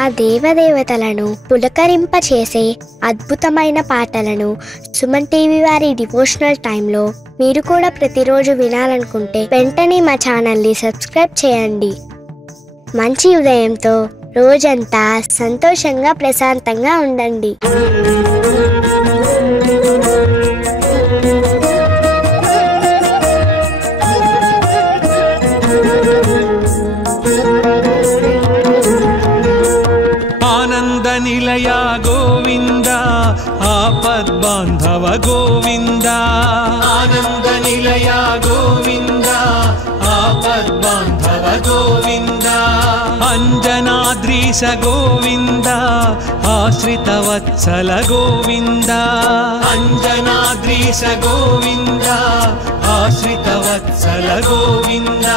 ఆ దేవదేవతలను పులకరింపచేసే అద్భుతమైన పాటలను సుమన్ టీవీ వారి డివోషనల్ టైంలో మీరు కూడా ప్రతిరోజు వినాలనుకుంటే వెంటనే మా ఛానల్ని సబ్స్క్రైబ్ చేయండి. మంచి ఉదయంతో రోజంతా సంతోషంగా ప్రశాంతంగా ఉండండి. ఆనంద నిలయ గోవింద ఆపద్బాంధవ గోవింద, ఆనంద నిలయ గోవింద ఆపద్బాంధవ గోవింద, అంజనాద్రీశ గోవింద ఆశ్రిత వత్సల గోవింద, అంజనాద్రీశ గోవింద ఆశ్రిత వత్సల గోవింద,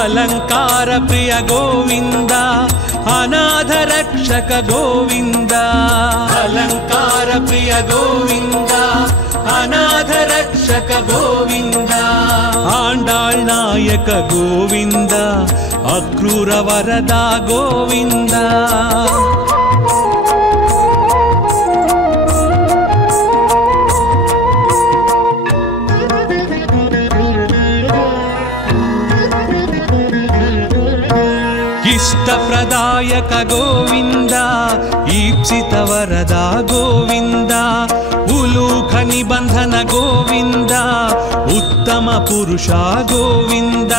అలంకార ప్రియ గోవింద అనాథ రక్షక గోవింద, అలంకార ప్రియ గోవింద అనాథ రక్షక గోవింద, ఆండాళ్ నాయక గోవింద అక్రూర వరద గోవింద. ఇష్టప్రదాయక గోవింద ఈప్సిత వరద గోవింద, ఉలూఖ నిబంధన గోవింద ఉత్తమ పురుష గోవింద,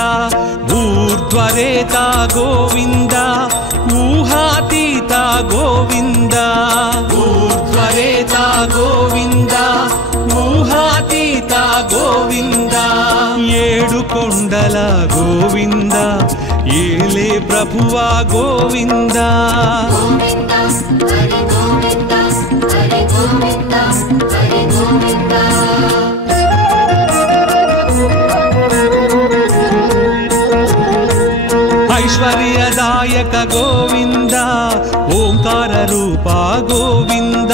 ఊర్ధ్వరేత గోవింద ఊహాతీత గోవింద, ఊర్ధ్వరేత గోవింద ఊహాతీత గోవింద, ఏడు కొండల గోవింద ఏలే ప్రభువా గోవింద. ఐశ్వర్యదాయక గోవింద ఓంకార రూప గోవింద,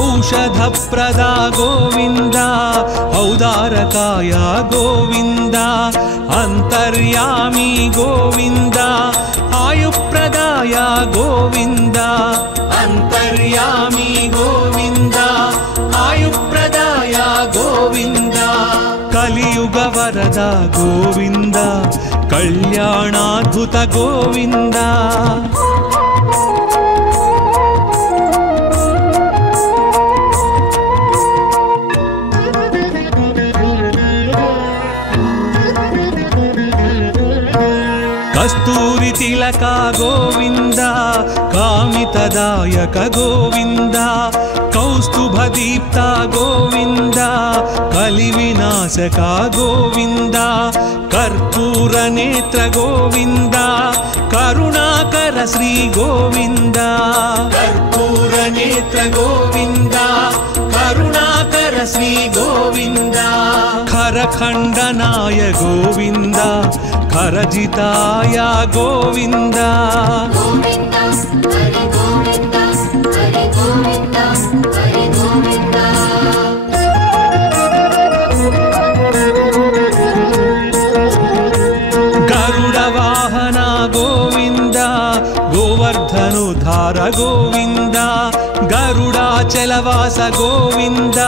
ఔషధప్రద గోవింద ఔదారకాయ గోవింద, అంతర్యామి గోవింద ఆయుప్రదాయ గోవింద, అంతర్యామి గోవింద ఆయుప్రదాయ గోవింద, కలియుగ వరద గోవింద కళ్యాణాద్భుత గోవింద. కస్తూరి తిలక గోవింద కామితదాయక గోవింద, కౌస్తుభ దీప్త గోవింద కలి వినాశక గోవింద, కర్పూర నేత్ర గోవింద కరుణాకర శ్రీ గోవింద, కర్పూర నేత్ర గోవింద కరుణాకర శ్రీ గోవింద, ఖరఖండనాయ గోవింద ఖరజితాయ గోవింద. గరుడ వాహన గోవింద గోవర్ధనుధార గోవింద, గరుడాచలవాస గోవింద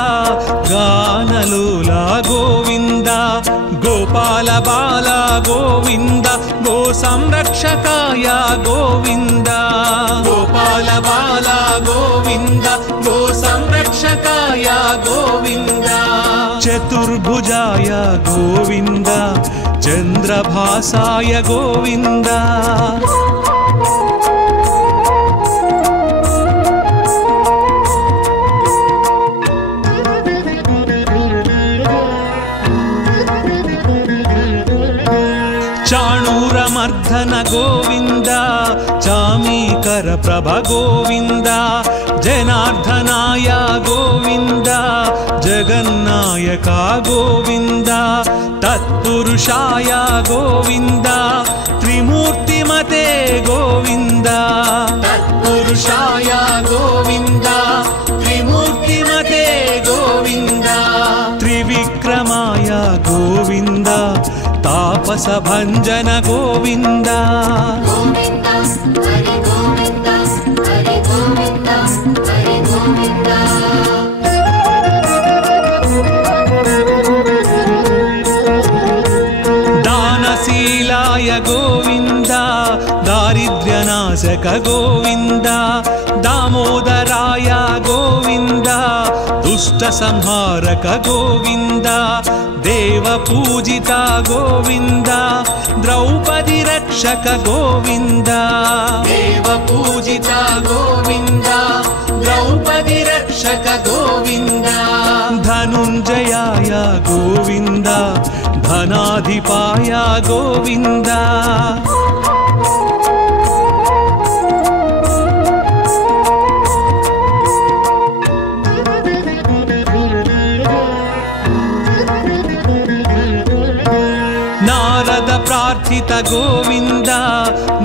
గానలోల గోవింద, గోపాల బాల గోవింద గో సంరక్షకాయ గోవింద, గోపాల బాల గోవింద గో సంరక్షకాయ గోవింద, చతుర్భుజాయ గోవింద చంద్రభాసాయ గోవింద. చాణూరమర్ధన గోవింద చామీకర ప్రభ గోవింద, జనార్దనాయ గోవింద జగన్నాయక గోవింద, తత్పురుషాయ గోవింద త్రిమూర్తిమతే గోవింద, తత్పురుషాయ గోవింద త్రిమూర్తిమతే గోవింద, త్రివిక్రమాయ గోవింద तापस भंजन गोविंदा गोविंदा हरि गोविंदा गोविन्द दारिद्र्यनाशक गोविन्द दामोदराय गोविन्द दुष्टसंहारक गोविन्द देवपूजिता गोविन्द द्रौपदी रक्षक गोविन्द देवपूजिता गोविन्द द्रौपदी रक्षक गोविन्द धनुञ्जयाय गोविन्द धनाधिपाय गोविन्द नारद प्रार्थित गोविन्द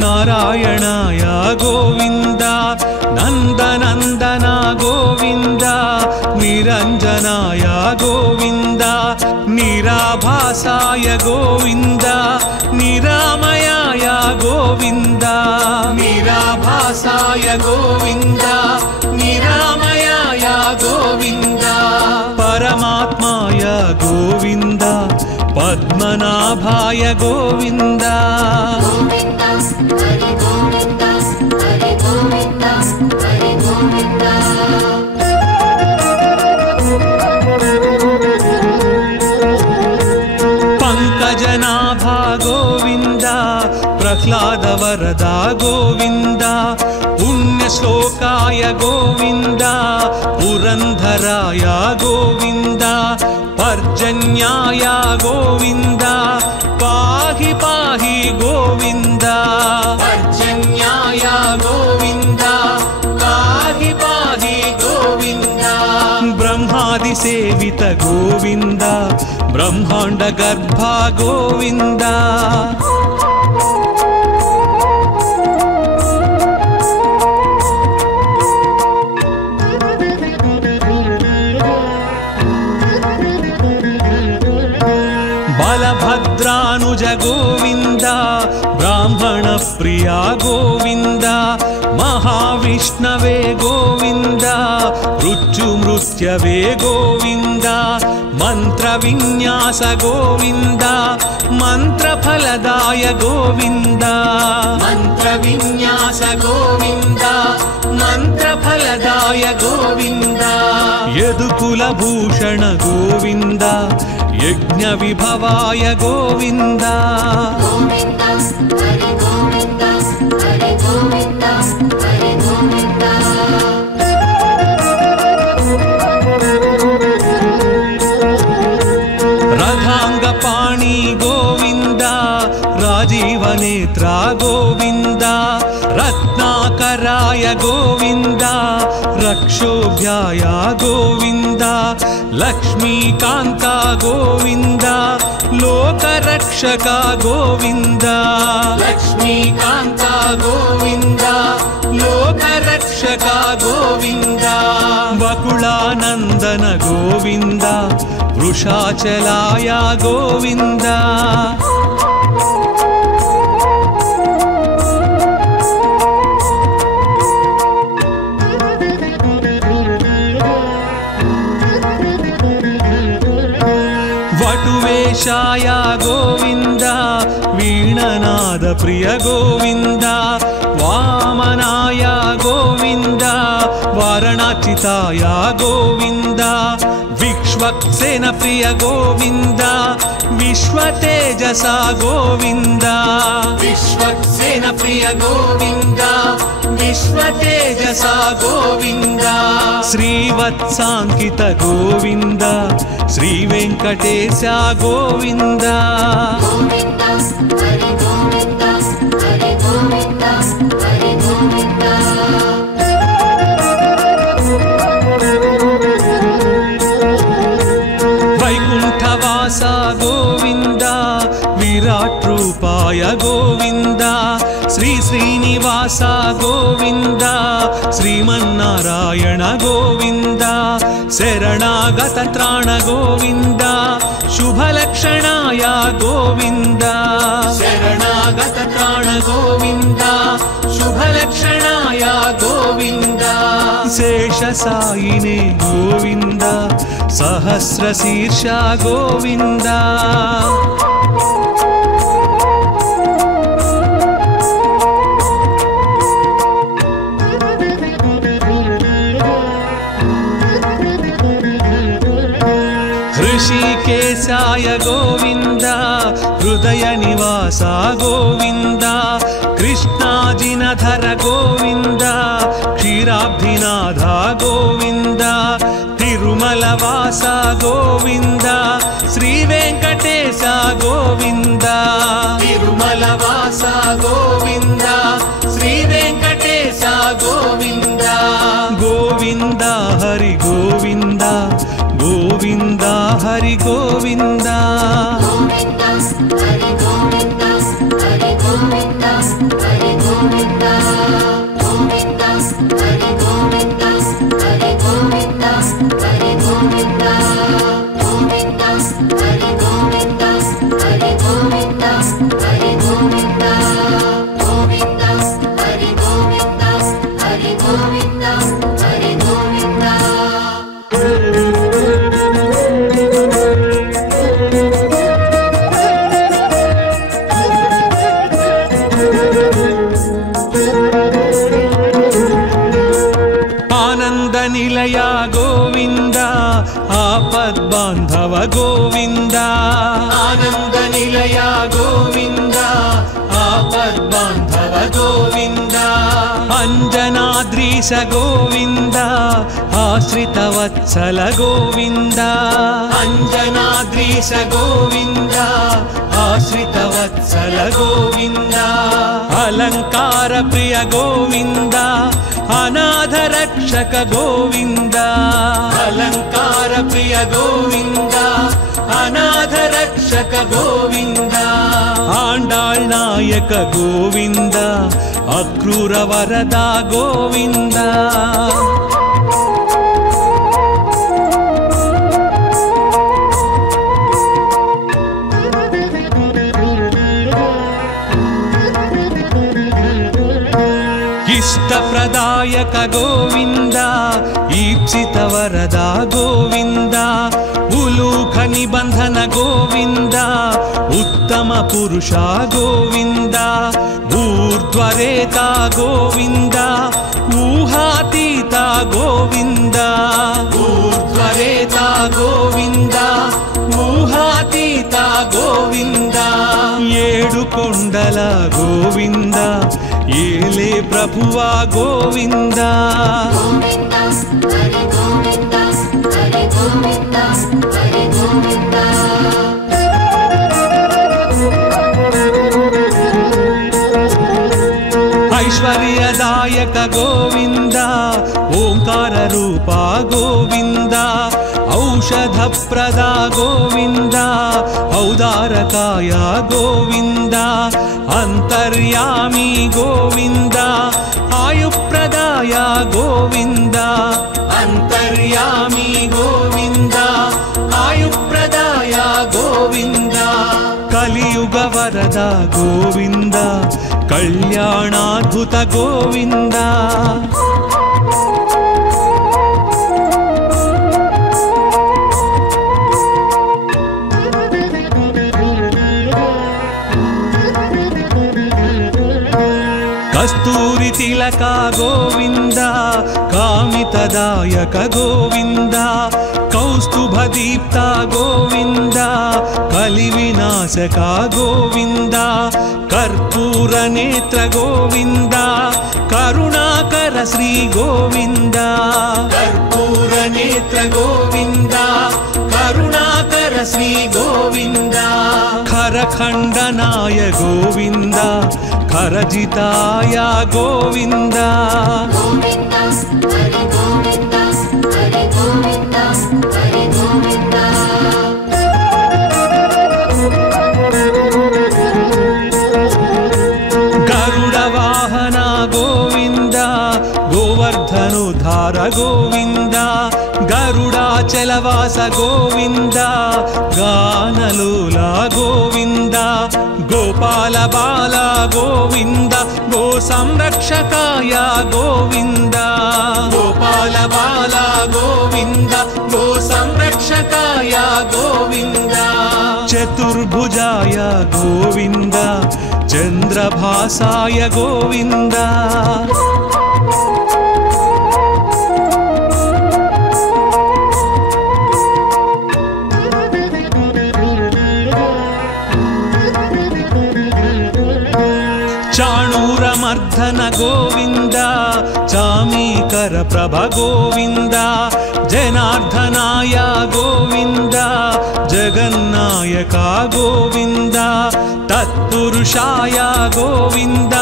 नारायणाय गोविन्द नन्दनन्दन गोविन्द निरञ्जनाय गोविन्द निराभासाय गोविन्द निरामयाय गोविन्द निराभासाय गोविन्द निरामयाय गोविन्द परमात्माय गोविन्द पद्मनाभाय गोविन्द पंकजनाभा गोविन्द प्रह्लाद वरदा गोविन्द पुण्यश्लोकाय गोविन्द पुरंधराय गोविन्द पर्जन्याय गोविन्द पाहि पाहि गोविन्द पर्जन्याय गोविन्द पाहि पाहि गोविन्द ब्रह्मादि सेवित गोविन्द ब्रह्मांड गर्भ गोविन्द बलभद्रानुज गोविन्द ब्राह्मण प्रिया गोविन्द महाविष्णवे गोविन्द मृत्युमृत्यवे गोविन्द मंत्रविन्यास गोविन्द मंत्रफलदाय गोविन्द मंत्रविन्यास गोविन्द मंत्रफलदाय गोविन्द यदुकुलभूषण गोविन्द यज्ञ विभवाय गोविन्द रथांगपाणि गोविन्द राजीवनेत्रा गोविन्द रत्नाकराय गोविन्द रक्षोभ्याय गोविन्द लक्ष्मीकान्ता गोविन्द लोकरक्षक गोविन्द लक्ष्मीकान्ता गोविन्द लोकरक्षक गोविन्द वकुलानन्दन गोविन्द वृषाचलाय गोविन्द वटुवेशाय गोविन्द वीणनाद प्रिय गोविन्द वामनाय गोविन्द वारणाचिताय गोविन्द विश्वक्सेन प्रिय गोविन्द विश्वतेजसा गोविन्द विश्वक्सेन प्रिय गोविन्द विश्वतेजसा गोविन्द श्रीवत्साङ्कित गोविन्द श्रीवेङ्कटेश गोविन्द वैकुण्ठवास गोविन्द विराट रूपाय गोविन्द श्री श्रीनिवास गोविन्द श्रीमन्नारायण गोविन्द शरणागत त्राण गोविन्द शुभलक्षणाय गोविन्द शरणागत त्राण गोविन्द शुभलक्षणाय गोविन्द शेषसायिने गोविन्द सहस्रशीर्ष गोविन्द వెంకటేశాయ గోవింద హృదయ నివాస గోవింద కృష్ణాజినధర గోవింద క్షీరాబ్ధినాథ గోవింద తిరుమల వాస గోవింద శ్రీ వెంకటేశ గోవింద తిరుమల వాస గోవింద శ్రీ వెంకటేశ గోవింద గోవింద హరి గోవింద గోవింద హరి గోవింద నిలయ గోవింద ఆపద్బాంధవ గోవింద ఆనంద నిలయ గోవింద ఆపద్బాంధవ గోవింద అంజనాద్రీశ గోవింద ఆశ్రిత వత్సల గోవింద అంజనాద్రీశ గోవింద ఆశ్రిత వత్సల గోవింద అలంకార ప్రియ గోవింద అనాథ రక్షక గోవింద అలంకార ప్రియ గోవింద అనాథ రక్షక గోవింద ఆండాళ్ నాయక గోవింద అక్రూర వరద గోవింద ఇష్టప్రదాయక గోవింద ఈప్సిత వరద గోవింద ఉలూఖ నిబంధన గోవింద ఉత్తమ పురుష గోవింద ఊర్ధ్వరేత గోవింద ఊహాతీత గోవింద ఊర్ధ్వరేత గోవింద ఊహాతీత గోవింద ఏడు కొండల గోవింద ఏలే ప్రభువా గోవింద ఐశ్వర్యదాయక గోవింద ఓంకార రూప గోవింద ఔషధ ప్రద గోవింద ఔదారకాయ గోవింద అంతర్యామి గోవింద ఆయుప్రదాయ గోవింద అంతర్యామి గోవింద ఆయుప్రదాయ గోవింద కలియుగ వరద గోవింద కళ్యాణాద్భుత గోవింద కస్తూరి తిలక గోవింద కామితదాయక గోవింద కౌస్తుభ దీప్త గోవింద కలి వినాశక గోవింద కర్పూర నేత్ర గోవింద కరుణాకర శ్రీ గోవింద కర్పూర నేత్ర గోవింద కరుణాకర శ్రీ గోవింద ఖరఖండనాయ గోవింద ఖరజితాయ గోవింద గరుడ వాహన గోవింద గోవర్ధనుధార గోవింద గరుడాచలవాస గోవింద గానలోల గోవింద గోపాల బాల గోవింద గో సంరక్షకాయ గోవింద గోపాల బాల గోవింద గో సంరక్షకాయ గోవింద చతుర్భుజాయ గోవింద చంద్రభాసాయ గోవింద सुरमर्दन गोविन्द चामीकर प्रभ गोविन्द जनार्दनाय गोविन्द जगन्नायका गोविन्द तत्पुरुषाय गोविन्द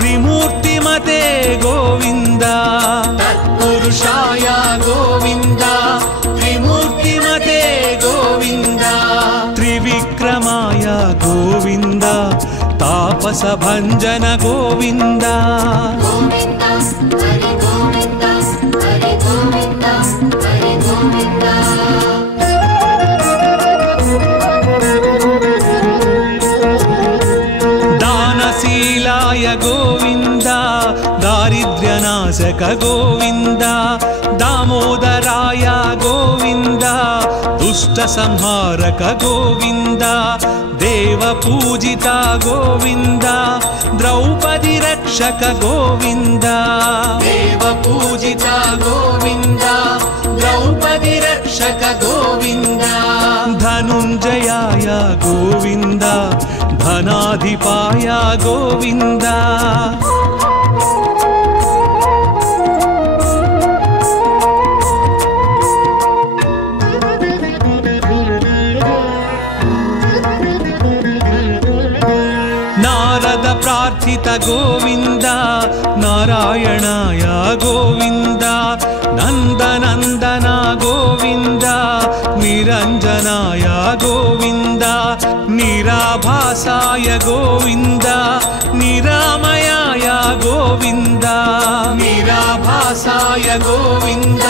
त्रिमूर्तिमते गोविन्द तत्पुरुषाय गोविन्द त्रिमूर्तिमते गोविन्द त्रिविक्रमाय गोविन्द तापसभञ्जन गोविन्द दानशीलाय गोविन्द दारिद्र्यनाशक गोविन्द दामोदराय गोविन्द दुष्टसंहारक गोविन्द देवपूजिता गोविन्द द्रौपदी रक्षक गोविन्द देवपूजिता गोविन्द द्रौपदी रक्षक गोविन्द धनुञ्जयाय गोविन्द धनाधिपाय गोविन्द नारद प्रार्थित गोविन्द नारायणाय गोविन्द नन्दनन्दन गोविन्द निरञ्जनाय गोविन्द निराभासाय गोविन्द निरामयाय गोविन्द निराभासाय गोविन्द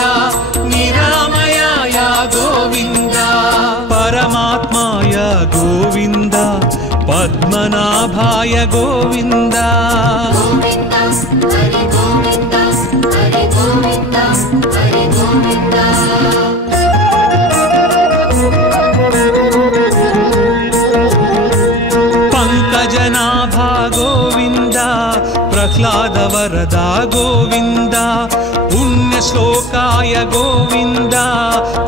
निरामयाय गोविन्द परमात्माय गोविन्द पद्मनाभाय गोविन्द पंकजनाभा गोविन्द प्रह्लाद वरदा गोविन्द पुण्यश्लोकाय गोविन्द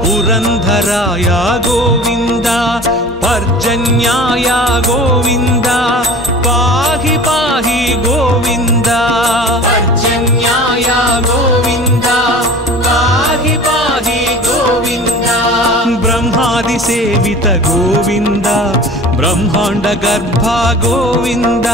पुरंधराय गोविन्द पर्जन्याय गोविन्द पाहि पाहि गोविन्द पर्जन्याय गोविन्द पाहि पाहि गोविन्द ब्रह्मादि सेवित गोविन्द ब्रह्मांड गर्भ गोविन्द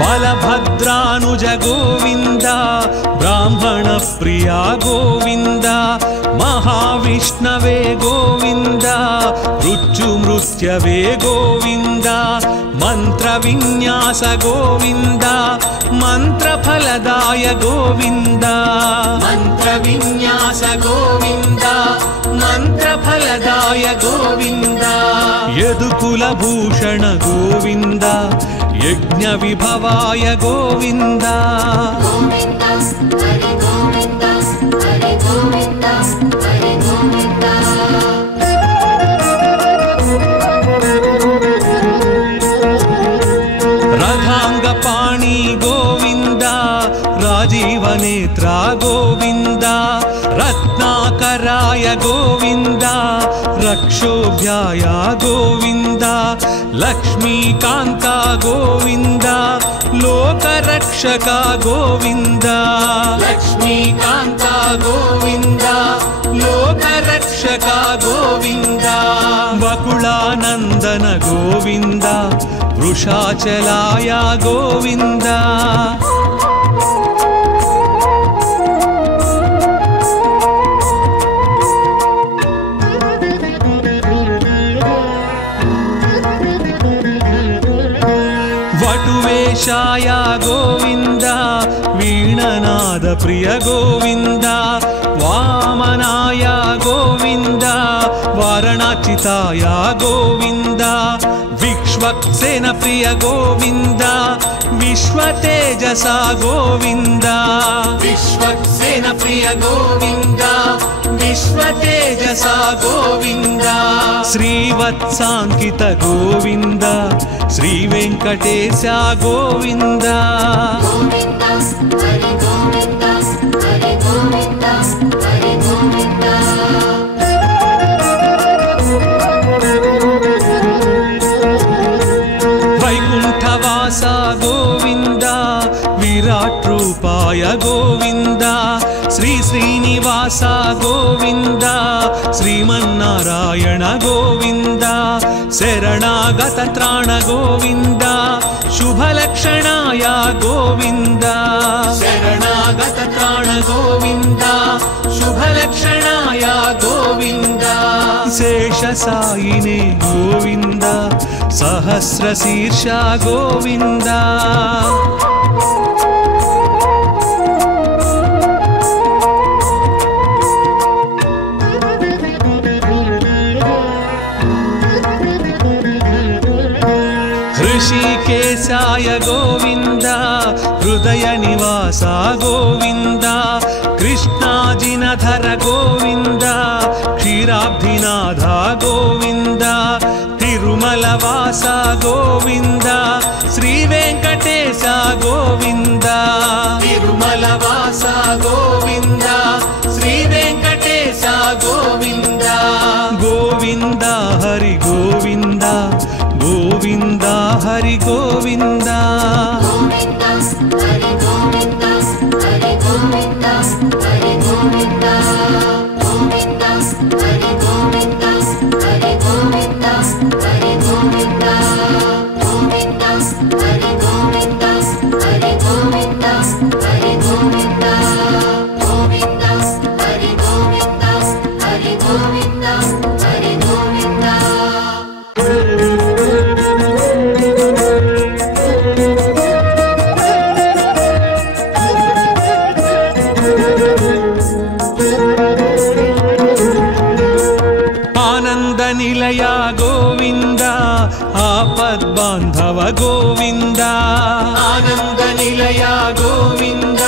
बलभद्रानुज गोविन्द ब्राह्मण प्रिया गोविन्द महाविष्णवे गोविन्द मृत्युमृत्यवे गोविन्द मंत्रविन्यास गोविन्द मंत्रफलदाय गोविन्द मंत्रविन्यास गोविन्द मंत्रफलदाय गोविन्द यदुकुलभूषण गोविन्द यज्ञ विभवाय गोविन्द रथांगपाणि गोविन्द राजीवनेत्रा गोविन्द रत्नाकराय गोविन्द रक्षोभ्याय गोविन्द लक्ष्मीकान्ता गोविन्द लोकरक्षका गोविन्द लक्ष्मीकान्ता गोविन्द लोकरक्षका गोविन्द वकुलानन्दन गोविन्द वृषाचलाय गोविन्द वटुवेशाय गोविन्द वीणनाद प्रिय गोविन्द वामनाय गोविन्द वारणाचिताय गोविन्द विश्वक्सेन प्रिय गोविन्द विश्वतेजसा गोविन्द विश्वक्सेन प्रिय गोविन्द विश्वतेजसा गोविन्द श्रीवत्साङ्कित गोविन्द श्रीवेङ्कटेश गोविन्द गोविन्द हरि गोविन्द గోవింద శ్రీ శ్రీనివాస గోవింద శ్రీమన్నారాయణ గోవింద శరణాగత త్రాణ గోవింద శుభలక్షణాయ గోవింద శరణాగత త్రాణ గోవింద శుభలక్షణాయ గోవింద శేషసాయినే గోవింద సహస్రశీర్ష గోవింద ऋषिकेशाय गोविंद हृदय निवास गोविंद कृष्णाजिनधर गोविंद क्षीराब्धिनाथ गोविंद तिरुमलवास गोविंद श्री वेंकटेश गोविंद तिरुमलवास गोविंद श्री वेंकटेश गोविंद गोविंद हरि गोविंद गोविंद हरि गोविंद हरि गोविंद हरि गोविंद हरि गोविंद गोविंद हरि गोविंद हरि गोविंद हरि गोविंद गोविंद हरि गोविंद हरि गोविंद हरि गोविंद गोविंद हरि गोविंद हरि गोविंद हरि गोविंद निलय गोविंद आपद्बांधव गोविंद आनंद निलय गोविंद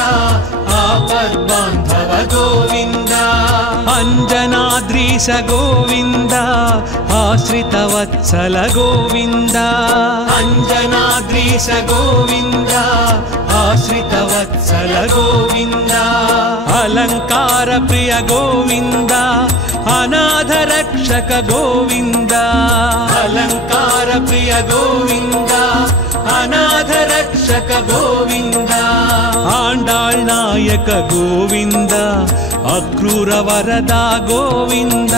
आपद्बांधव गोविंद अंजनाद्रीश गोविंद आश्रित वत्सल गोविंद अंजनाद्रीश गोविंद आश्रित वत्सल गोविंद अलंकार प्रिय गोविंद अनाथ रक्षक गोविंद अलंकार प्रिय गोविंद अनाथ रक्षक गोविंद आंडाळ் नायक गोविंद अक्रूर वरदा गोविंद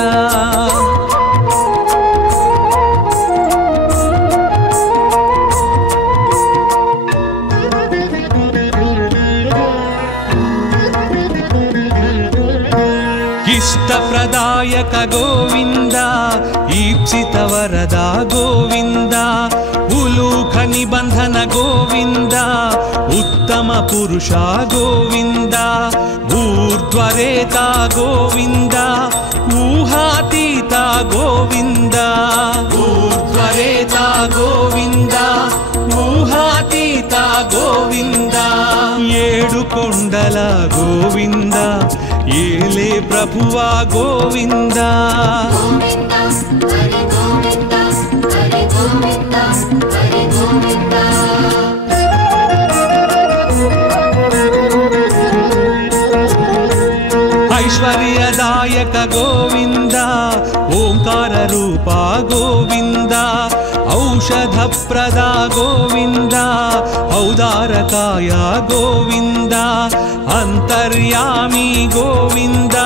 इष्टप्रदायक गोविंद ईप्सित वरदा गोविंद उलूख निबंधन गोविंद उत्तम पुरुषा गोविंद ऊर्ध्वरेता गोविंद ऊहातीता गोविंद ऊर्ध्वरेता गोविंद ऊहातीता गोविंद ఏడు కొండల గోవింద ఏలే ప్రభువా గోవింద గోవింద హరి గోవింద హరి గోవింద హరి గోవింద ऐश्वर्यदायक गोविंद ओंकार रूपा गोविंद औषध प्रदा गोविंद औदारकाय गोविंद अंतर्यामी गोविंद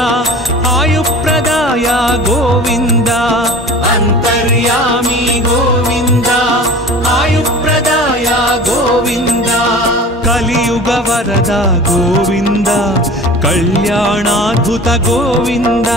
आयुप्रदाय गोविंद अंतर्यामी गोविंद आयुप्रदाय गोविंद कलियुग वरद गोविंद कल्याणाद्भुत गोविंद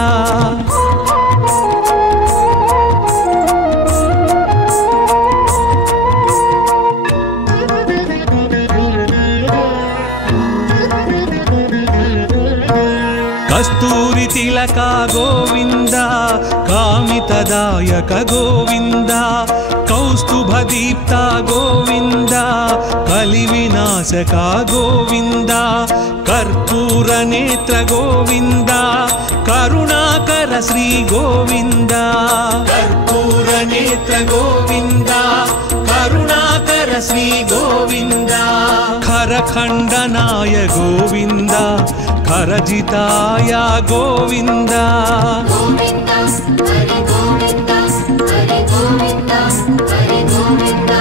कस्तूरी तिलक गोविंद कामितदायक गोविंद कौस्तुभदीप्त गोविंद कलिविनाशक गोविंद कर्पूर नेत्र गोविंद करुणाकर श्री गोविंद कर्पूर नेत्र गोविंद करुणाकर श्री गोविंद खरखंडनाय गोविंद खरजिताय गोविंद गोविंद हरि गोविंद हरि गोविंद हरि गोविंद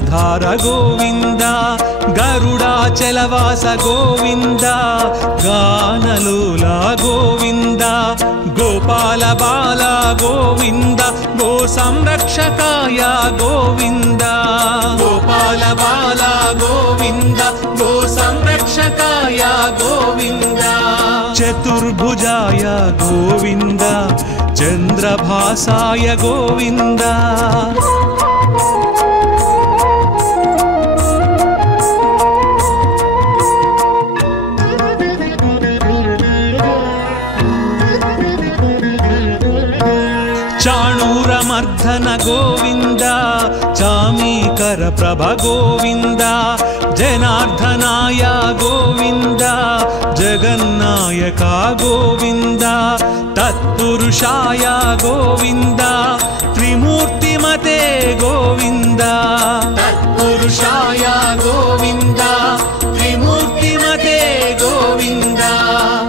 ధనుధార గోవింద గరుడాచలవాస గోవింద గానలోల గోవింద గోపాల బాల గోవింద గో సంరక్షకాయ గోవింద గోపాల బాల గోవింద గో సంరక్షకాయ గోవింద చతుర్భుజాయ గోవింద చంద్రభాసాయ గోవింద చాణూరమర్ధన గోవింద చామీకర ప్రభ గోవింద జనార్దనాయ గోవింద జగన్నాయక గోవింద తత్పురుషాయ గోవింద త్రిమూర్తిమతే గోవింద తత్పురుషాయ గోవింద త్రిమూర్తిమతే గోవింద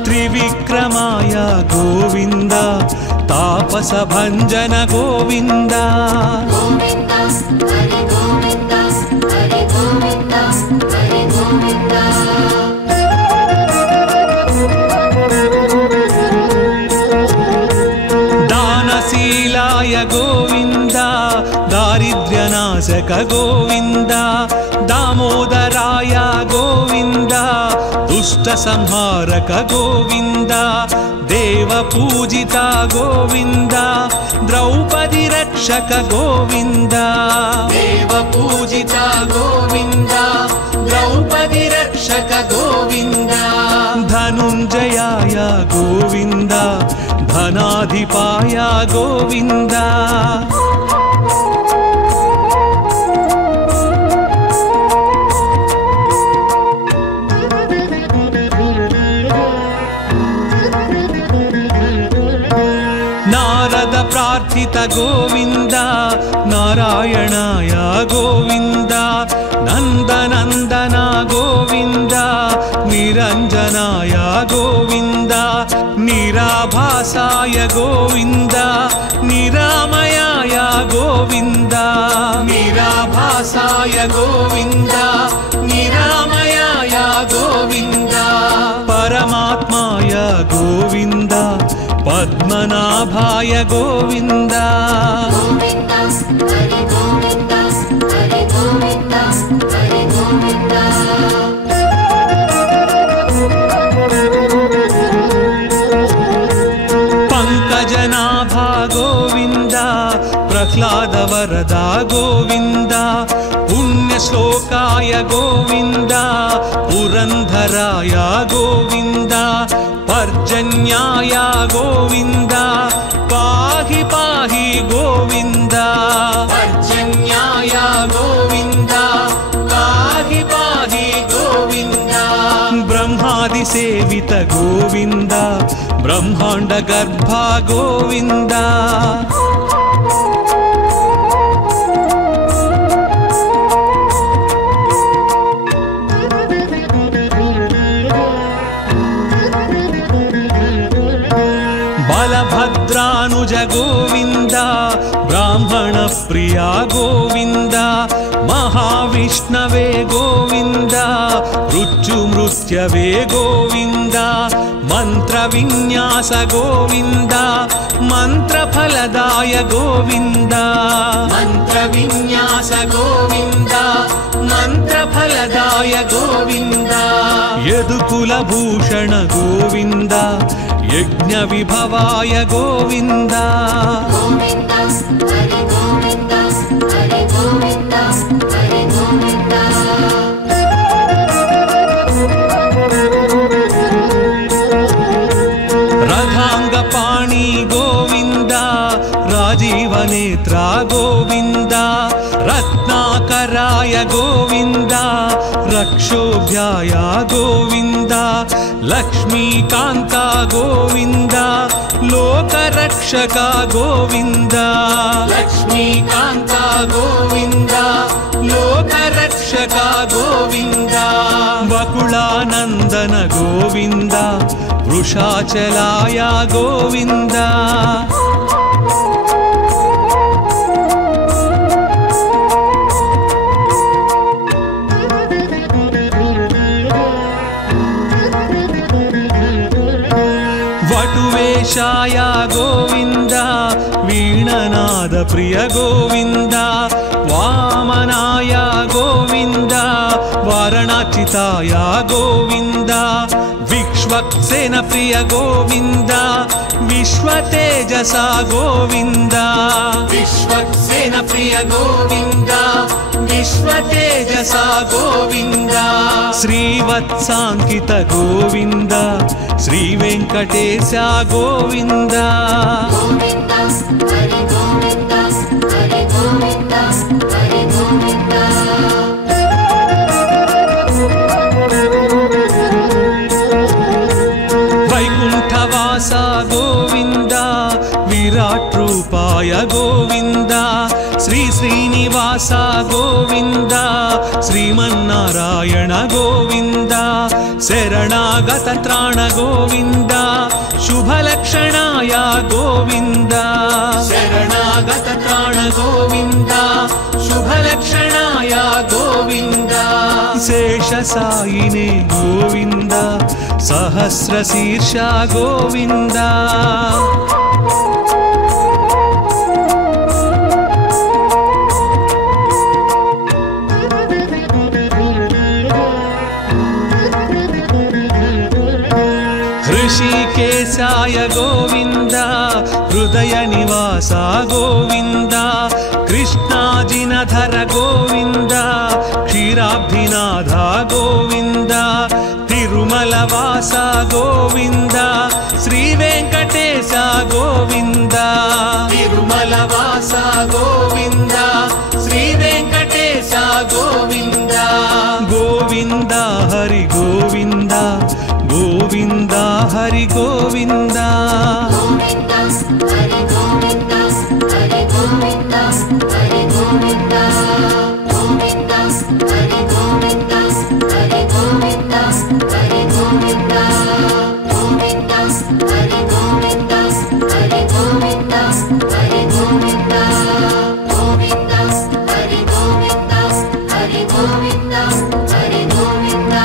త్రివిక్రమాయ గోవింద తాపస భంజన గోవింద గోవింద హరి గోవింద హరి గోవింద హరి గోవింద దానశీలాయ గోవింద దారిద్ర్యనాశక గోవింద దామోదరాయ గోవింద దుష్ట సంహారక గోవింద దేవ పూజిత గోవింద ద్రౌపది రక్షక గోవింద దేవ పూజిత గోవింద ద్రౌపది రక్షక గోవింద ధనుంజయాయ గోవింద ధనాధిపాయ గోవింద నారద ప్రార్థిత గోవింద నారాయణాయ గోవింద నందనందన గోవింద నిరంజనాయ గోవింద నిరాభాసాయ గోవింద నిరామయాయ గోవింద నిరాభాసాయ గోవింద నిరామయాయ గోవింద పరమాత్మాయ గోవింద పద్మనాభాయ గోవింద గోవింద హరి గోవింద హరి గోవింద హరి గోవింద పంకజనాభా గోవింద ప్రహ్లాద వరద గోవింద పుణ్యశ్లోకాయ గోవింద పురంధరాయ గోవింద పర్జన్యాయ గోవింద పాహి పాహి గోవింద పర్జన్యాయ గోవింద పాహి పాహి గోవింద బ్రహ్మాది సేవిత గోవింద బ్రహ్మాండ గర్భ గోవింద బలభద్రానుజ గోవింద బ్రాహ్మణ ప్రియా గోవింద మహావిష్ణవే గోవింద మృత్యుమృత్యవే గోవింద మంత్ర విన్యాస గోవింద మంత్రఫలదాయ గోవింద మంత్ర విన్యాస గోవింద మంత్రఫలదాయ గోవింద యదుకుల భూషణ గోవింద యజ్ఞ విభవాయ గోవింద గోవింద హరి గోవింద హరి గోవింద హరి గోవింద రథాంగ పాణి గోవింద రాజీవ నేత్ర గోవింద రత్నాకరాయ గోవింద రక్షోభ్యాయ గోవింద లక్ష్మీకాంత గోవింద లోకరక్షక గోవింద లక్ష్మీకాంత గోవింద లోకరక్షక గోవింద వకుళానందన గోవింద వృషాచలాయ గోవింద ರಂಗನಾಥ ಪ್ರಿಯ ಗೋವಿಂದ ವಾಮನಾಯ ಗೋವಿಂದ ವಾರಣಾಚಿತಾಯ ಗೋವಿಂದ ವಿಶ್ವಕ್ಸೇನ ಪ್ರಿಯ ಗೋವಿಂದ ವಿಶ್ವ ತೇಜಸ ಗೋವಿಂದ ವಿಶ್ವಕ್ಸೇನ ಪ್ರಿಯ ಗೋವಿಂದ ವಿಶ್ವ ತೇಜಸ ಗೋವಿಂದ ಶ್ರೀವತ್ಸಾಂಕಿತ ಗೋವಿಂದ ಶ್ರೀ ವೆಂಕಟೇಶ ಗೋವಿಂದ ಗೋವಿಂದ ಹರಿ ಗೋವಿಂದ ಹರಿ ಗೋವಿಂದ ಹರಿ ಗೋವಿಂದ ವೈಕುಂಠವಾಸ ಗೋವಿಂದ ವಿರಾಟ್ ರೂಪಾಯ ಗೋವಿಂದ ಶ್ರೀ ಶ್ರೀನಿವಾಸ ಗೋವಿಂದ ಶ್ರೀಮನ್ನಾರಾಯಣ ಗೋವಿಂದ ಶರಣಾಗತ ತ್ರಾಣ ಗೋವಿಂದ ಶುಭಲಕ್ಷಣಾಯ ಗೋವಿಂದ ಶರಣಾಗತ ತ್ರಾಣ ಗೋವಿಂದ ಶುಭಲಕ್ಷಣಾಯ ಗೋವಿಂದ ಶೇಷಸಾಯಿನೇ ಗೋವಿಂದ ಸಹಸ್ರ ಶೀರ್ಷ ಗೋವಿಂದ ಋಷಿಕೇಶಾಯ ಗೋವಿಂದ ಹೃದಯ ನಿವಾಸ ಗೋವಿಂದ ಕೃಷ್ಣಾಜಿನಧರ ಗೋವಿಂದ ಕ್ಷೀರಾಬ್ಧಿನಾಥ ಗೋವಿಂದ ತಿರುಮಲವಾಸ ಗೋವಿಂದ ಶ್ರೀ ವೆಂಕಟೇಶ ಗೋವಿಂದ ತಿರುಮಲವಾಸ ಗೋವಿಂದ ಶ್ರೀ ವೆಂಕಟೇಶ ಗೋವಿಂದ ಗೋವಿಂದ ಹರಿ ಗೋವಿಂದ ಗೋವಿಂದ ಹರಿ ಗೋವಿಂದ ಗೋವಿಂದ ಹರಿ ಗೋವಿಂದ ಹರಿ ಗೋವಿಂದ ಹರಿ ಗೋವಿಂದ ಗೋವಿಂದ ಹರಿ ಗೋವಿಂದ ಹರಿ ಗೋವಿಂದ ಹರಿ ಗೋವಿಂದ ಗೋವಿಂದ ಹರಿ ಗೋವಿಂದ ಹರಿ ಗೋವಿಂದ ಹರಿ ಗೋವಿಂದ ಗೋವಿಂದ ಹರಿ ಗೋವಿಂದ ಹರಿ ಗೋವಿಂದ ಹರಿ ಗೋವಿಂದ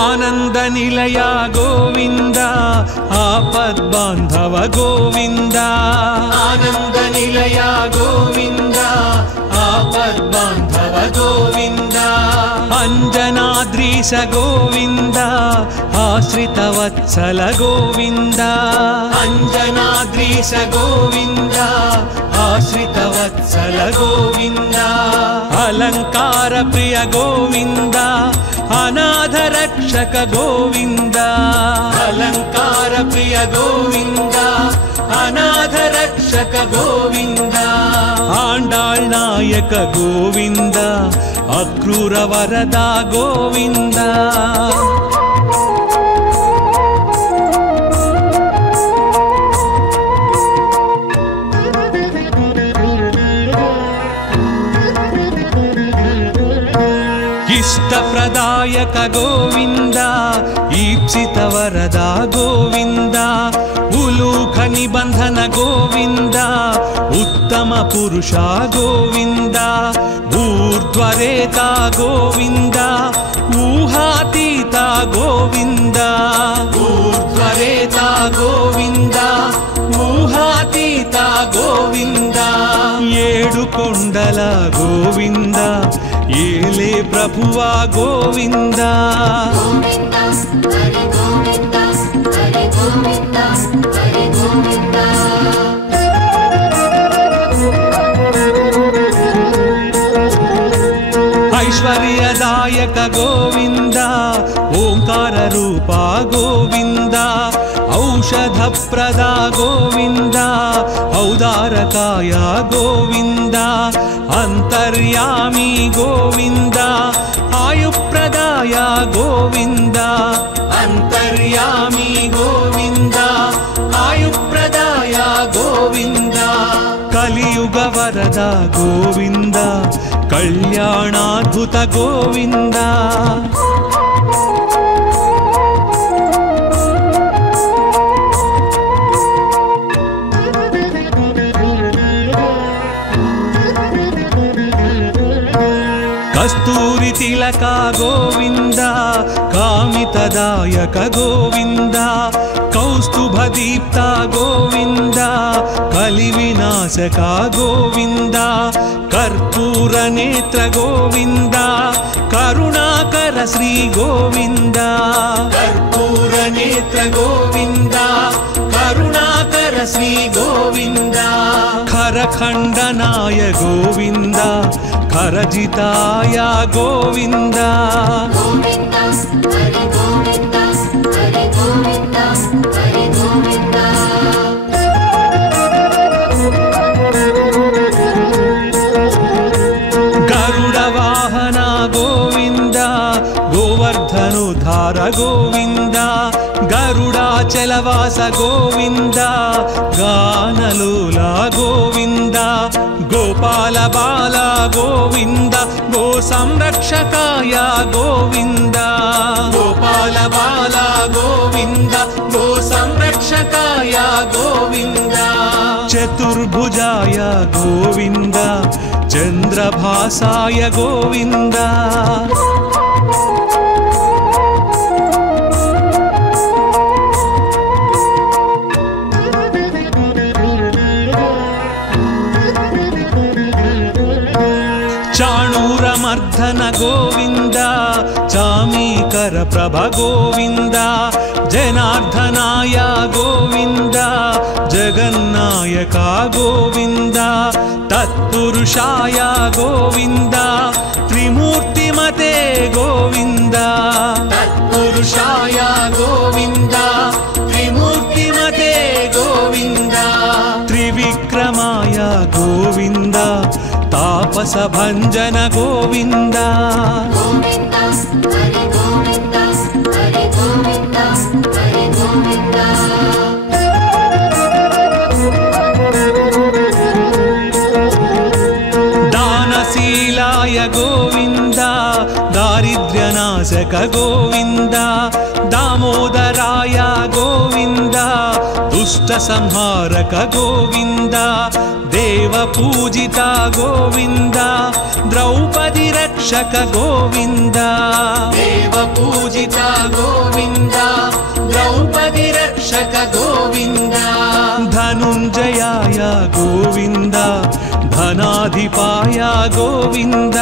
ಆನಂದ ನಿಲಯ ಗೋವಿಂದ ಆಪದ್ಬಾಂಧವ ಗೋವಿಂದ ಆನಂದ ನಿಲಯ ಗೋವಿಂದ ಆಪದ್ಬಾಂಧವ ಗೋವಿಂದ ಅಂಜನಾದ್ರೀಶ ಗೋವಿಂದ ಆಶ್ರಿತ ವತ್ಸಲ ಗೋವಿಂದ ಅಂಜನಾದ್ರೀಶ ಗೋವಿಂದ ಆಶ್ರಿತ ವತ್ಸಲ ಗೋವಿಂದ ಅಲಂಕಾರ ಪ್ರಿಯ ಗೋವಿಂದ ಅನಾಥ ರಕ್ಷಕ ಗೋವಿಂದ ಅಲಂಕಾರ ಪ್ರಿಯ ಗೋವಿಂದ ಅನಾಥ ರಕ್ಷಕ ಗೋವಿಂದ ಆಂಡಾಳ್ ನಾಯಕ ಗೋವಿಂದ ಅಕ್ರೂರ ವರದ ಗೋವಿಂದ ಇಷ್ಟಪ್ರದಾಯಕ ಗೋವಿಂದ ಈಪ್ಸಿತ ವರದ ಗೋವಿಂದ ಉಲೂಖ ನಿಬಂಧನ ಗೋವಿಂದ ಉತ್ತಮ ಪುರುಷ ಗೋವಿಂದ ಊರ್ಧ್ವರೇತ ಗೋವಿಂದ ಊಹಾತೀತ ಗೋವಿಂದ ಊರ್ಧ್ವರೇತ ಗೋವಿಂದ ಊಹಾತೀತ ಗೋವಿಂದ ಏಳು ಕೊಂಡಲ ಗೋವಿಂದ ಏಲೆ ಪ್ರಭುವ ಗೋವಿಂದ ಗೋವಿಂದ ಹರಿ ಗೋವಿಂದ ಹರಿ ಗೋವಿಂದ ಹರಿ ಗೋವಿಂದ ಐಶ್ವರ್ಯದಾಯಕ ಗೋವಿಂದ ಓಂಕಾರ ರೂಪ ಗೋವಿಂದ ಔಷಧಪ್ರದ ಗೋವಿಂದ ಔದಾರಕಾಯ ಗೋವಿಂದ ಅಂತರ್ಯಾಮಿ ಗೋವಿಂದ ಆಯುಪ್ರದಾಯ ಗೋವಿಂದ ಅಂತರ್ಯಾಮಿ ಗೋವಿಂದ ಆಯುಪ್ರದಾಯ ಗೋವಿಂದ ಕಲಿಯುಗ ವರದ ಗೋವಿಂದ ಕಲ್ಯಾಣಾದ್ಭುತ ಗೋವಿಂದ కస్తూరి తిలక గోవింద కామితదాయక గోవింద కౌస్తుభ దీప్త గోవింద కలి వినాశక గోవింద కర్పూర నేత్ర గోవింద కరుణాకర శ్రీ గోవింద కర్పూర నేత్ర గోవింద కరుణాకర శ్రీ గోవింద ఖరఖండనాయ గోవింద ఖరజితాయ గోవింద గోవింద హరి గోవింద హరి గోవింద హరి గోవింద గరుడ వాహన గోవింద గోవర్ధనుధార గోవింద గరుడాచలవాస గోవింద గానలోల గోవింద గోపాల బాల గోవింద గో సంరక్షకాయ గోవింద గోపాల బాల గోవింద గో సంరక్షకాయ గోవింద చతుర్భుజాయ గోవింద చంద్రభాసాయ గోవింద చాణూరమర్ధన గోవింద చామీకర ప్రభ గోవింద జనార్దనాయ గోవింద జగన్నాయక గోవింద తత్పురుషాయ గోవింద త్రిమూర్తిమతే గోవింద తత్పురుషాయ గోవింద త్రిమూర్తిమతే గోవింద త్రివిక్రమాయ గోవింద తాపస భంజన గోవింద గోవింద హరి గోవింద హరి గోవింద హరి గోవింద దానశీలాయ గోవింద దారిద్ర్యనాశక గోవింద దామోదరాయ గోవింద దుష్ట సంహారక గోవింద దేవ పూజిత గోవింద ద్రౌపది రక్షక గోవింద దేవ పూజిత గోవింద ద్రౌపది రక్షక గోవింద ధనుంజయాయ గోవింద ధనాధిపాయ గోవింద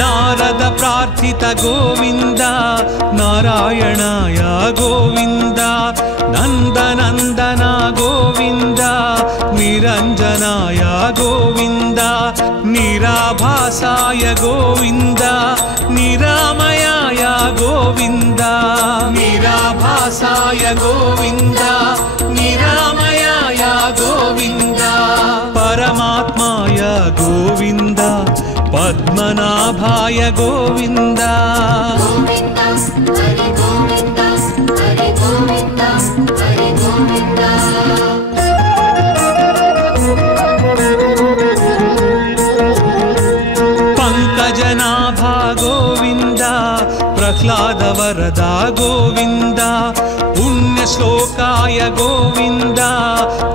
నారద ప్రార్థిత గోవింద నారాయణాయ గోవింద నందనందన గోవింద నిరంజనాయ గోవింద నిరాభాసాయ గోవింద నిరామయాయ గోవింద నిరాభాసాయ గోవింద నిరామయాయ గోవింద పరమాత్మాయ గోవింద పద్మనాభాయ గోవింద గోవింద హరి గోవింద హరి గోవింద హరి గోవింద పంకజనాభా గోవింద ప్రహ్లాద వరద గోవింద పుణ్యశ్లోకాయ గోవింద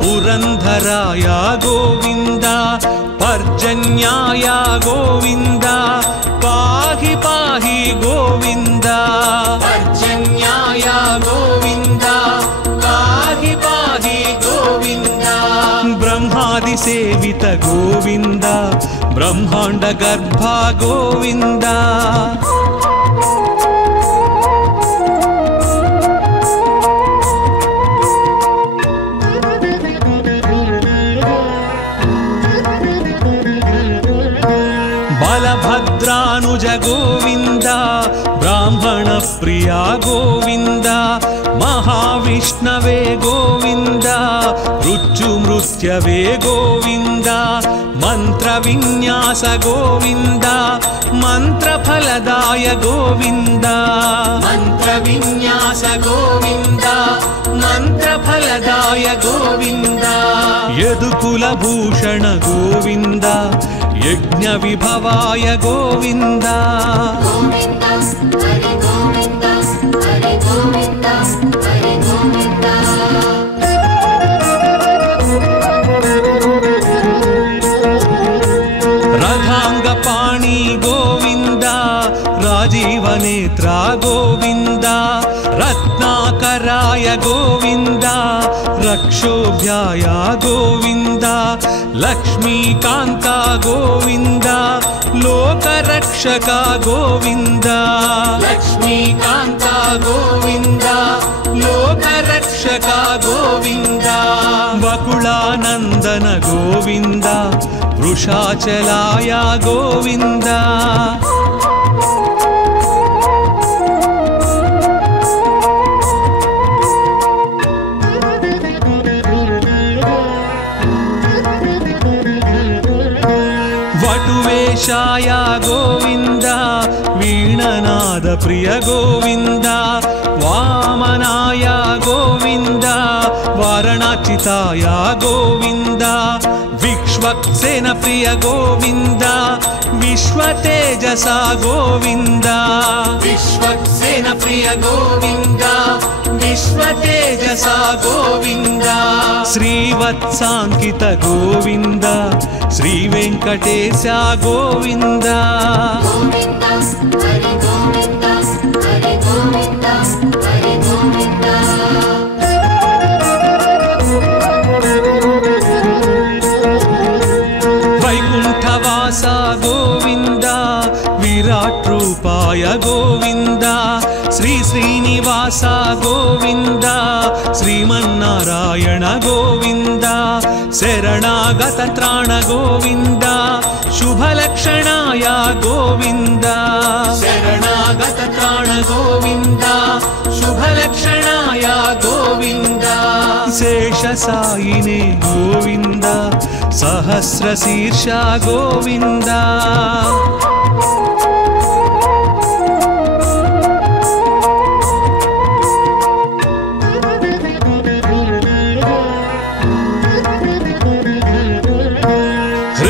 పురంధరాయ గోవింద పర్జన్యాయ గోవింద పాహి పాహి గోవింద పర్జన్యాయ గోవింద పాహి పాహి గోవింద బ్రహ్మాది సేవిత గోవింద బ్రహ్మాండ గర్భ గోవింద బలభద్రానుజ గోవింద బ్రాహ్మణ ప్రియా గోవింద మహావిష్ణవే గోవింద మృత్యుమృత్యవే గోవింద మంత్ర విన్యాస గోవింద మంత్ర ఫలదాయ గోవింద మంత్ర విన్యాస గోవింద మంత్ర ఫలదాయ గోవింద యదుకుల భూషణ గోవింద యజ్ఞ విభవాయ గోవింద గోవింద హరి जीवनेत्रा गोविन्द रत्नाकराय गोविन्द रक्षोभ्याय गोविन्द लक्ष्मीकान्ता गोविन्द लोकरक्षका गोविन्द लक्ष्मीकान्ता गोविन्द लोकरक्षका गोविन्द वकुलानन्दन गोविन्द वृषाचलाय गोविन्द वटुवेशाय गोविन्द वीणनाद प्रिय गोविन्द वामनाय गोविन्द वारणाचिताय गोविन्द विश्वक्सेन प्रिय गोविन्द विश्वतेजसा गोविन्द विश्वक्सेन प्रिय गोविन्द विश्वतेजसा गोविन्द श्रीवत्साङ्कित गोविन्द श्रीवेङ्कटेश गोविन्द गोविन्द हरि गोविन्द हरि गोविन्द हरि गोविन्द वैकुण्ठवास गोविन्द विराट रूपाय गोविन्द श्री श्रीनिवास गोविन्द श्रीमन्नारायण गोविन्द शरणागत त्राण गोविन्द शुभलक्षणाय गोविन्द शरणागत त्राण गोविन्द शुभलक्षणाय गोविन्द शेषसायिने गोविन्द सहस्रशीर्ष गोविन्द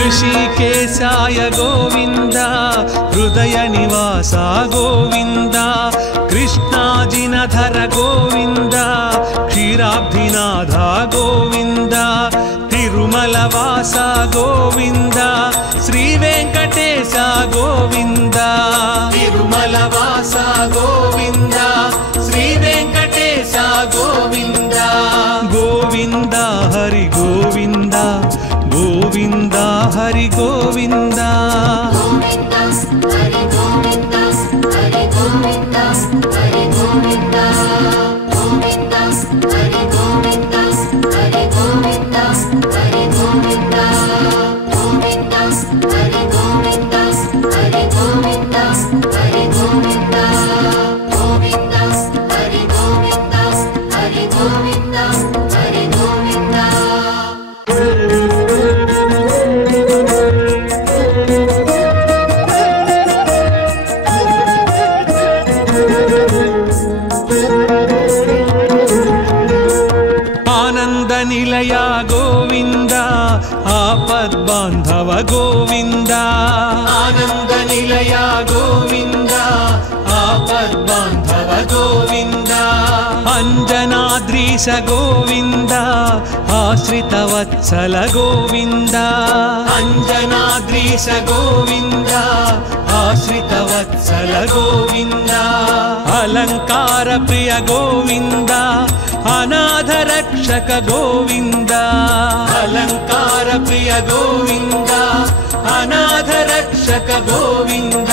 ऋषिकेशाय गोविन्द हृदय निवास गोविन्द कृष्णाजिनधर गोविन्द क्षीराब्धिनाथ गोविन्द तिरुमलवास गोविन्द श्रीवेङ्कटेश गोविन्द तिरुमलवास गोविन्द श्रीवेङ्कटेश गोविन्द गोविन्द हरि गोविन्द गोविन्द हरि गोविन्द गोविन्द हरि गोविन्द हरि गोविन्द हरि गोविन्द गोविन्द हरि गोविन्द हरि गोविन्द हरि गोविन्द गोविन्द हरि गोविन्द हरि गोविन्द हरि गोविन्द गोविन्द हरि गोविन्द हरि गोविन्द हरि गोविन्द निलय गोविन्द आपद्बान्धव गोविन्द आनन्द निलय गोविन्द आपद्बान्धव गोविन्द अञ्जनाद्रीश गोविन्द आश्रितवत्सल गोविन्द अञ्जनाद्रीश गोविन्द आश्रितवत्सल गोविन्द अलङ्कार प्रिय गोविन्द अनाथ रक्षक गोविन्द अलङ्कार प्रिय गोविन्द अनाथ रक्षक गोविन्द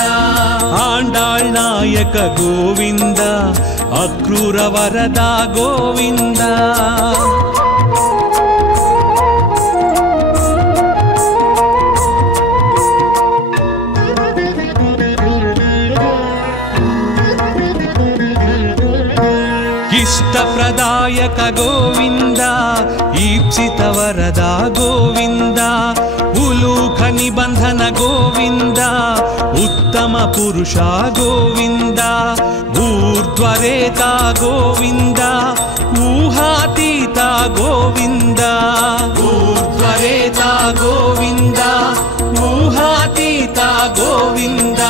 आण्डाळ् नायक गोविन्द अक्रूर वरदा गोविन्द इष्टप्रदायक गोविन्द ईप्सित वरदा गोविन्द उलूख निबन्धन गोविन्द उत्तम पुरुषा गोविन्द ऊर्ध्वरेता गोविन्द ऊहातीता गोविन्द ऊर्ध्वरेता गोविन्द ऊहातीता गोविन्द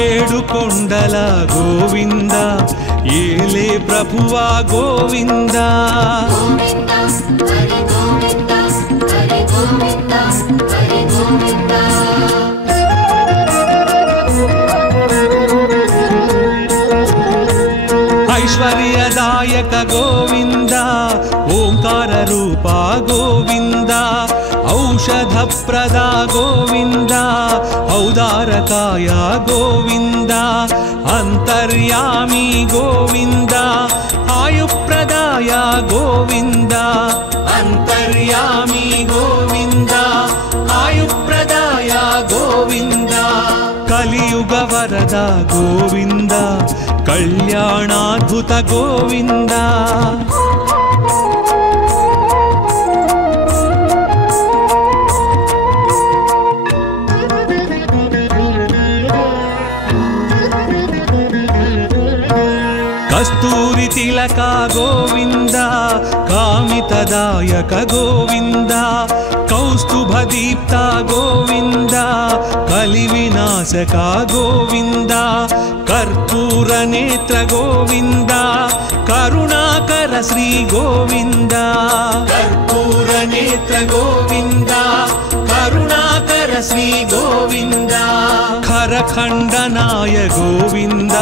ఏడు కొండల గోవింద ఏలే ప్రభువా గోవింద गोविन्द हरि गोविन्द हरि गोविन्द हरि गोविन्द ऐश्वर्यदायक गोविन्द ओंकार रूपा गोविन्द औषधप्रदा गोविन्द औदारकाय गोविन्द अन्तर्यामी गोविन्द आयुप्रदाय गोविन्द अन्तर्यामी गोविन्द आयुप्रदाय गोविन्द कलियुग वरद गोविन्द कल्याणाद्भुत गोविन्द कस्तूरी तिलक गोविन्द कामितदायक गोविन्द कौस्तुभदीप्त गोविन्द कलिविनाशक गोविन्द कर्पूर नेत्र गोविन्द करुणाकर श्री गोविन्द कर्पूर नेत्र गोविन्द करुणाकर श्री गोविन्द खरखण्डनाय गोविन्द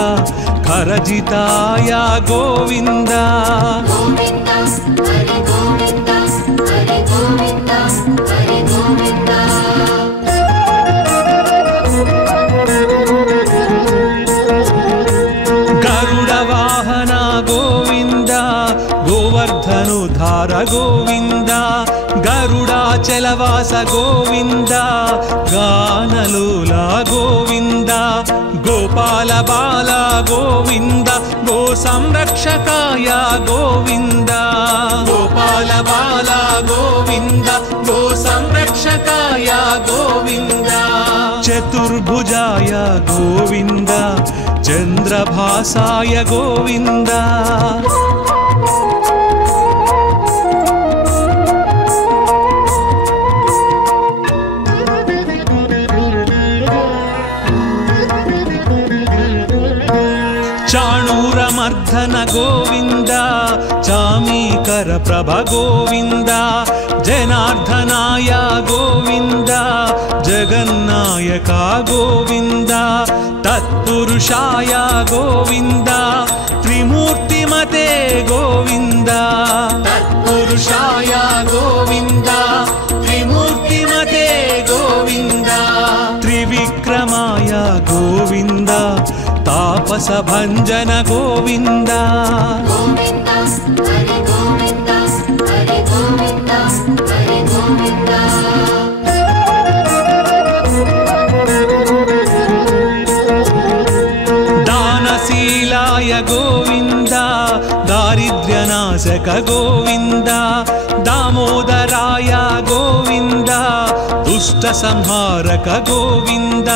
खरजिताय गोविन्द गोविन्द हरि गोविन्द हरि गोविन्द हरि गोविन्द गरुडवाहन गोविन्द गोवर्धनोद्धार गोविन्द गरुडाचलवास गोविन्द गानलोला गोविन्द गोपाल बाल गोविन्द गो संरक्षकाय गोविन्द गोपाल बाल गोविन्द गो संरक्षकाय गोविन्द चतुर्भुजाय गोविन्द चन्द्रभासाय गोविन्द चाणूरमर्दन गोविन्द चामीकर प्रभ गोविन्द जनार्दनाय गोविन्द जगन्नायक गोविन्द तत्पुरुषाय गोविन्द त्रिमूर्तिमते गोविन्द तत्पुरुषाय गोविन्द त्रिमूर्तिमते गोविन्द त्रिविक्रमाय गोविन्द तापस भंजन गोविन्द गोविन्द हरि गोविन्द हरि गोविन्द हरि गोविन्द दानशीलाय गोविन्द दारिद्र्यनाशक गोविन्द दामोदराय गोविन्द दुष्ट संहारक गोविन्द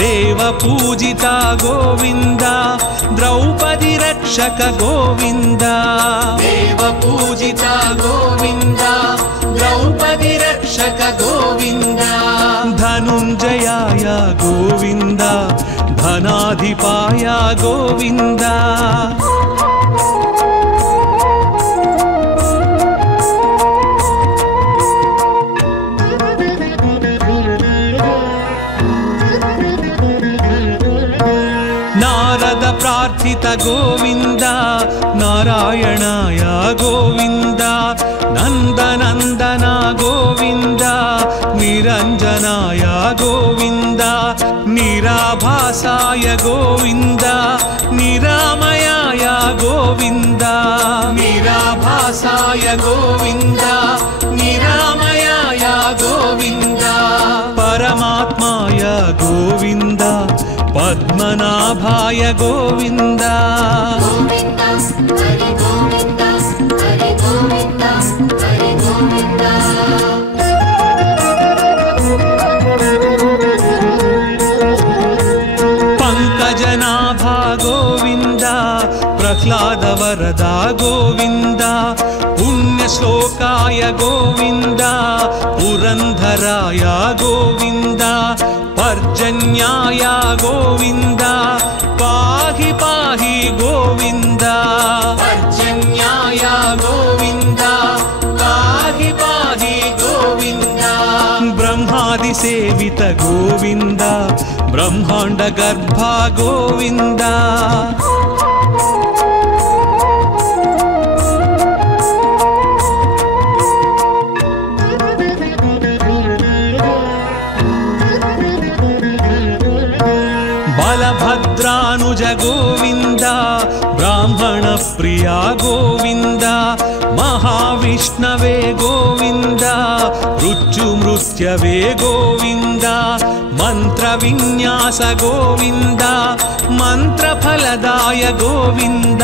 देव पूजिता गोविन्द द्रौपदी रक्षक गोविन्द देव पूजिता गोविन्द द्रौपदी रक्षक गोविन्द धनुञ्जयाय गोविन्द धनाधिपाय गोविन्द नारद प्रार्थित गोविन्द नारायणाय गोविन्द नन्दनन्दन गोविन्द निरञ्जनाय गोविन्द निराभासाय गोविन्द निरामयाय गोविन्द निराभासाय गोविन्द निरामयाय गोविन्द परमात्माय गोविन्द पद्मनाभाय गोविन्द गोविन्द हरि गोविन्द हरि गोविन्द हरि गोविन्द पंकजनाभा गोविन्द प्रह्लाद वरदा गोविन्द पुण्यश्लोकाय गोविन्द पुरंधराय गोविन्द पर्जन्याय गोविन्द पाहि पाहि गोविन्द पर्जन्याय गोविन्द पाहि पाहि गोविन्द ब्रह्मादि सेवित गोविन्द ब्रह्मांड गर्भ गोविन्द बलभद्रानुज गोविन्द ब्राह्मणप्रिया गोविन्द महाविष्णवे गोविन्द मृत्युमृत्यवे गोविन्द मन्त्रविन्यास गोविन्द मन्त्रफलदाय गोविन्द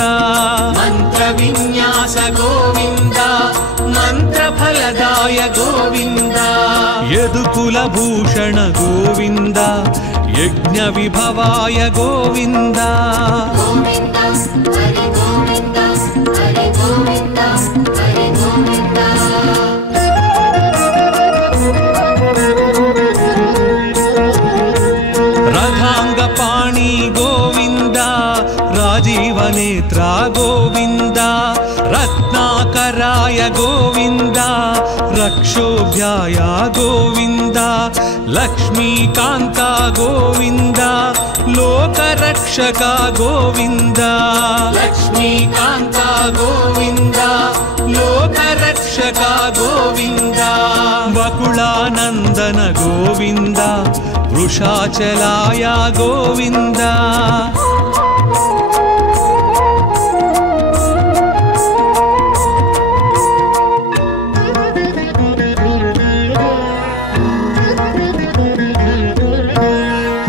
मन्त्रविन्यास गोविन्द मन्त्रफलदाय गोविन्द यदुकुलभूषण गोविन्द यज्ञविभवाय गोविन्द गोविन्द हरि गोविन्द हरि गोविन्द हरि गोविन्द रथाङ्गपाणि गोविन्द राजीवनेत्रा गोविन्द रत्नाकराय गोविन्द रक्षोभ्याय गोविन्द लक्ष्मीकान्ता गोविन्द लोकरक्षका गोविन्द लक्ष्मीकान्ता गोविन्द लोकरक्षका गोविन्द वकुलानन्दन गोविन्द वृषाचलाय गोविन्द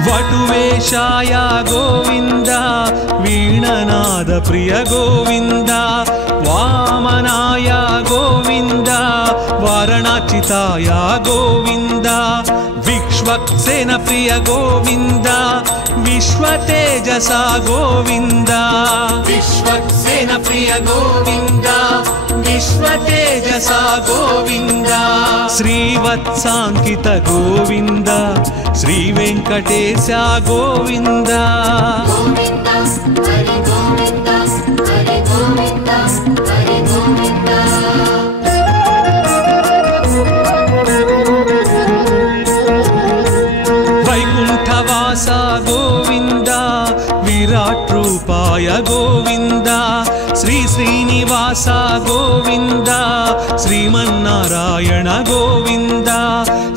वटुवेशाय गोविन्द वीणनाद प्रिय गोविन्द वामनाय गोविन्द वारणाचिताय गोविन्द विश्वक्सेन प्रिय गोविन्द विश्वतेजसा गोविन्द विश्वक्सेन प्रिय गोविन्द विश्वतेजसा गोविन्द श्रीवत्साङ्कित गोविन्द श्रीवेङ्कटेश गोविन्द गोविन्द हरि गोविन्द हरि गोविन्द हरि गोविन्द वैकुण्ठवास गोविन्द विराट रूपाय गोविन्द श्री श्रीनिवास गोविन्द श्रीमन्नारायण गोविन्द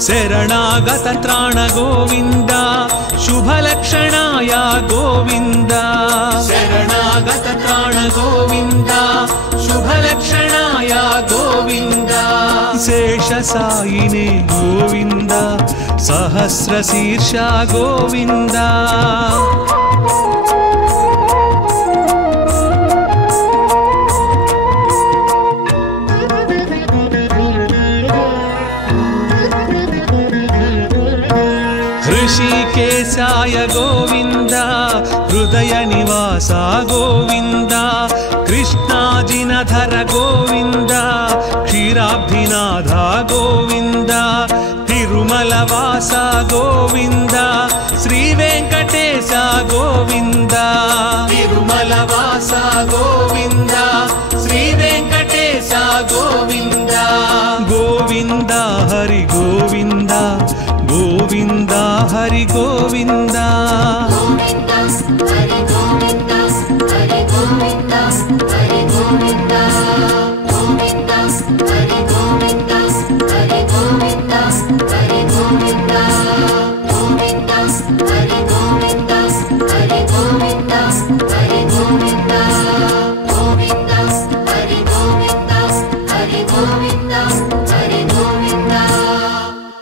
शरणागत त्राण गोविन्द शुभलक्षणाय गोविन्द शरणागत त्राण गोविन्द शुभलक्षणाय गोविन्द शेषसायिने गोविन्द सहस्रशीर्ष गोविन्द ऋषिकेशाय गोविन्द हृदय निवास गोविन्द कृष्णाजिनधर गोविन्द क्षीराब्धिनाथ गोविन्द तिरुमलवास गोविन्द श्रीवेङ्कटेश गोविन्द तिरुमलवास गोविन्द श्रीवेङ्कटेश गोविन्द गोविन्द हरि गोविन्द गोविन्द हरि गोविन्द गोविन्द हरि